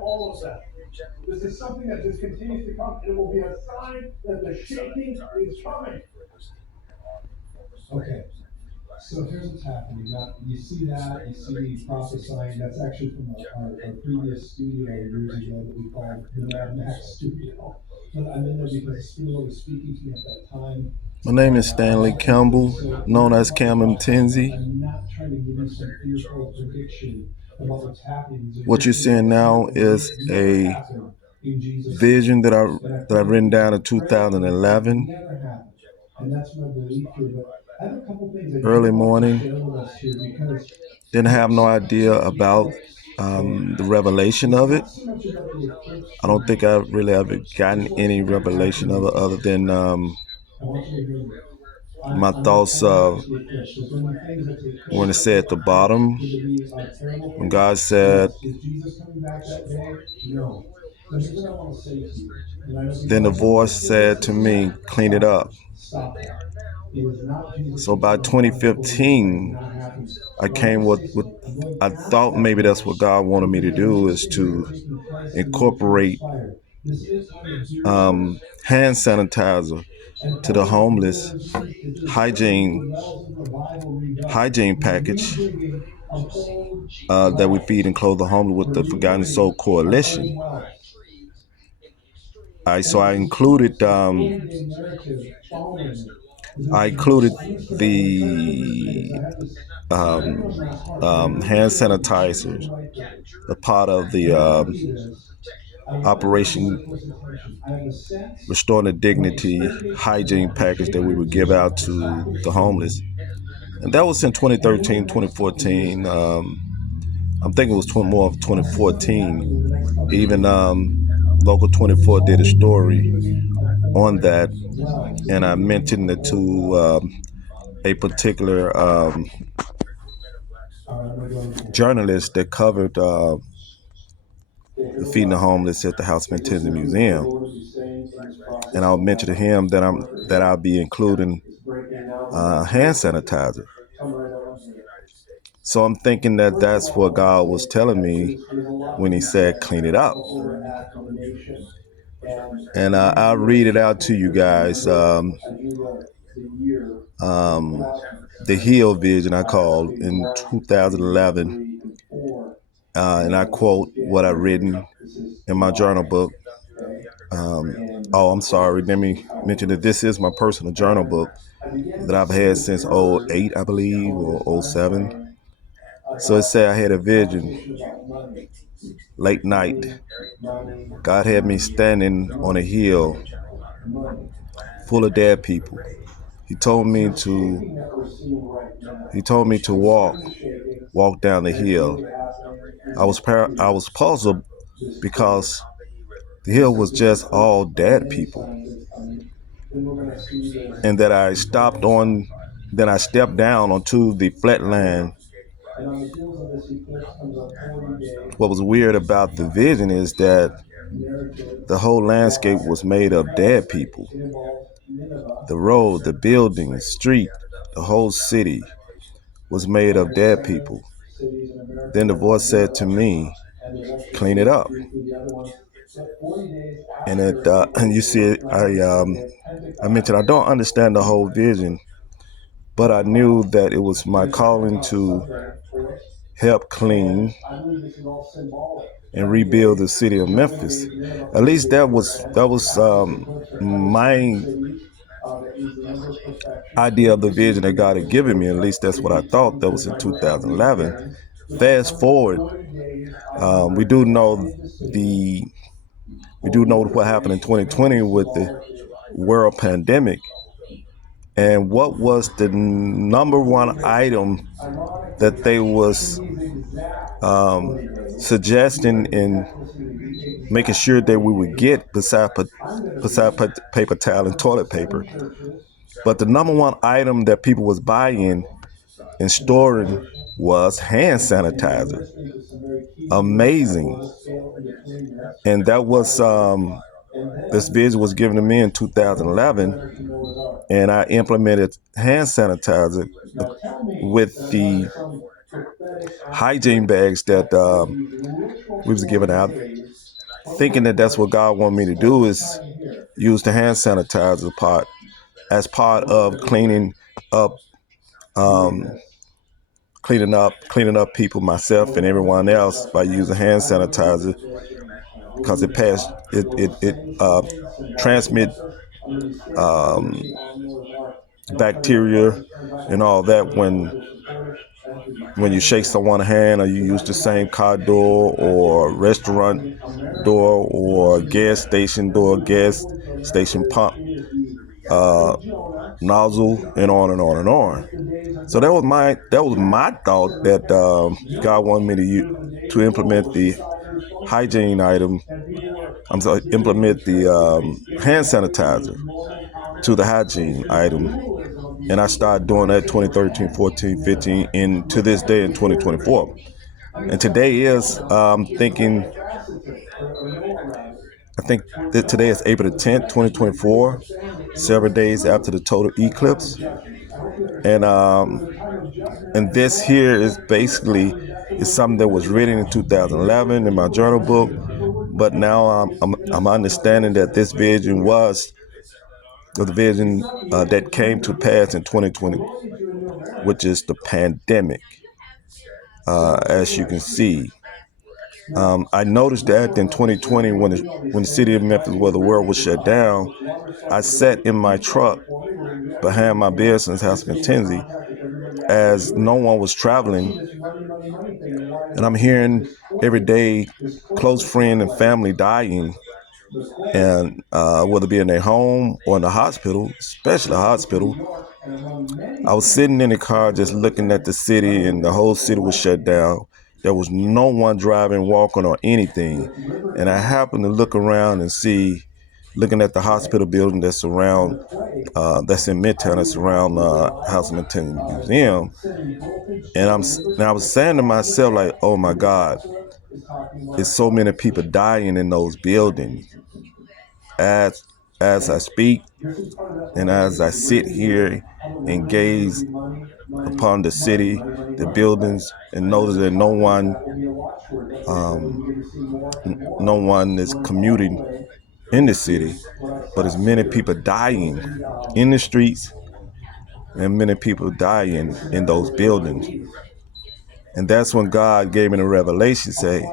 all of that. This is something that just continues to come, and it will be a sign that the shaking is coming. Okay, so here's what's happening. Now, you see that, you see me prophesying. That's actually from our previous studio years ago that we called the Mad Max Studio. But I'm in there because the Spirit was speaking to me at that time. My name is Stanley'Cam, known as Cam MTenzi. I'm not trying to give you some fearful prediction about what's happening. What you're seeing now is a vision that I've written down in 2011. And that's my belief here. But I have a couple things I Early do want to morning. share with us here because Didn't have no idea about the revelation of it. I don't think I've really ever gotten any revelation of it other than my thoughts when it said at the bottom, when God said, then the voice said to me, clean it up. So by 2015, I came with I thought maybe that's what God wanted me to do, is to incorporate hand sanitizer to the homeless hygiene package that we feed and clothe the homeless with the Forgotten Soul Coalition. So I included the hand sanitizers, a part of the Operation Restoring the Dignity hygiene package that we would give out to the homeless. And that was in 2013, 2014. I'm thinking it was more of 2014. Even Local 24 did a story on that, and I mentioned it to a particular journalist that covered the feeding the homeless at the House of Mtenzi Museum. And I'll mention to him that I'll be including hand sanitizer. So I'm thinking that that's what God was telling me when He said, "Clean it up." And I'll read it out to you guys. The Heal Vision I called in 2011, and I quote what I've written in my journal book. I'm sorry. Let me mention that this is my personal journal book that I've had since '08, I believe, or '07. So it said I had a vision, late night. God had me standing on a hill full of dead people. He told me to walk down the hill. I was puzzled because the hill was just all dead people. And that I then I stepped down onto the flat land. What was weird about the vision is that the whole landscape was made of dead people. The road, the building, the street, the whole city was made of dead people. Then the voice said to me, "Clean it up." And and you see it, I mentioned I don't understand the whole vision, but I knew that it was my calling to help clean and rebuild the city of Memphis. At least that was my idea of the vision that God had given me. At least that's what I thought. That was in 2011. Fast forward, we do know what happened in 2020 with the world pandemic. And what was the number one item that they was suggesting in making sure that we would get beside paper towel and toilet paper? But the number one item that people was buying and storing was hand sanitizer. Amazing. And that was this vision was given to me in 2011, and I implemented hand sanitizer with the hygiene bags that we was giving out. thinking that that's what God wanted me to So do what's is happening here? use the hand sanitizer part as part of up You read um, this. cleaning up people, myself and everyone else by using hand sanitizer because it passed it transmit um, bacteria and all that when you shake someone's hand or you use the same car door or restaurant door or gas station door, gas station pump uh, nozzle, and on and on and on. So that was my thought that God wanted me to implement the hygiene item. I'm sorry, implement the hand sanitizer to the hygiene item. And I started doing that 2013, 14, 15, and to this day in 2024. And today is thinking, I think that today is April the 10th, 2024, several days after the total eclipse. And this here is basically is something that was written in 2011 in my journal book. But now I'm understanding that this vision was the vision that came to pass in 2020, which is the pandemic. As you can see, I noticed that in 2020, when the city of Memphis, where the world was shut down, I sat in my truck behind my business, House of Mtenzi, as no one was traveling, and I'm hearing every day close friend and family dying, and whether it be in their home or in the hospital, especially the hospital. I was sitting in the car just looking at the city, and the whole city was shut down. There was no one driving, walking, or anything. And I happened to look around and see, looking at the hospital building that's around, that's in Midtown, that's around House of Mtenzi Museum. And I was saying to myself, like, oh my God, there's so many people dying in those buildings. As I speak and as I sit here and gaze upon the city, the buildings, and notice that no one is commuting in the city, but as many people dying in the streets and many people dying in those buildings. And that's when God gave me the revelation. He said,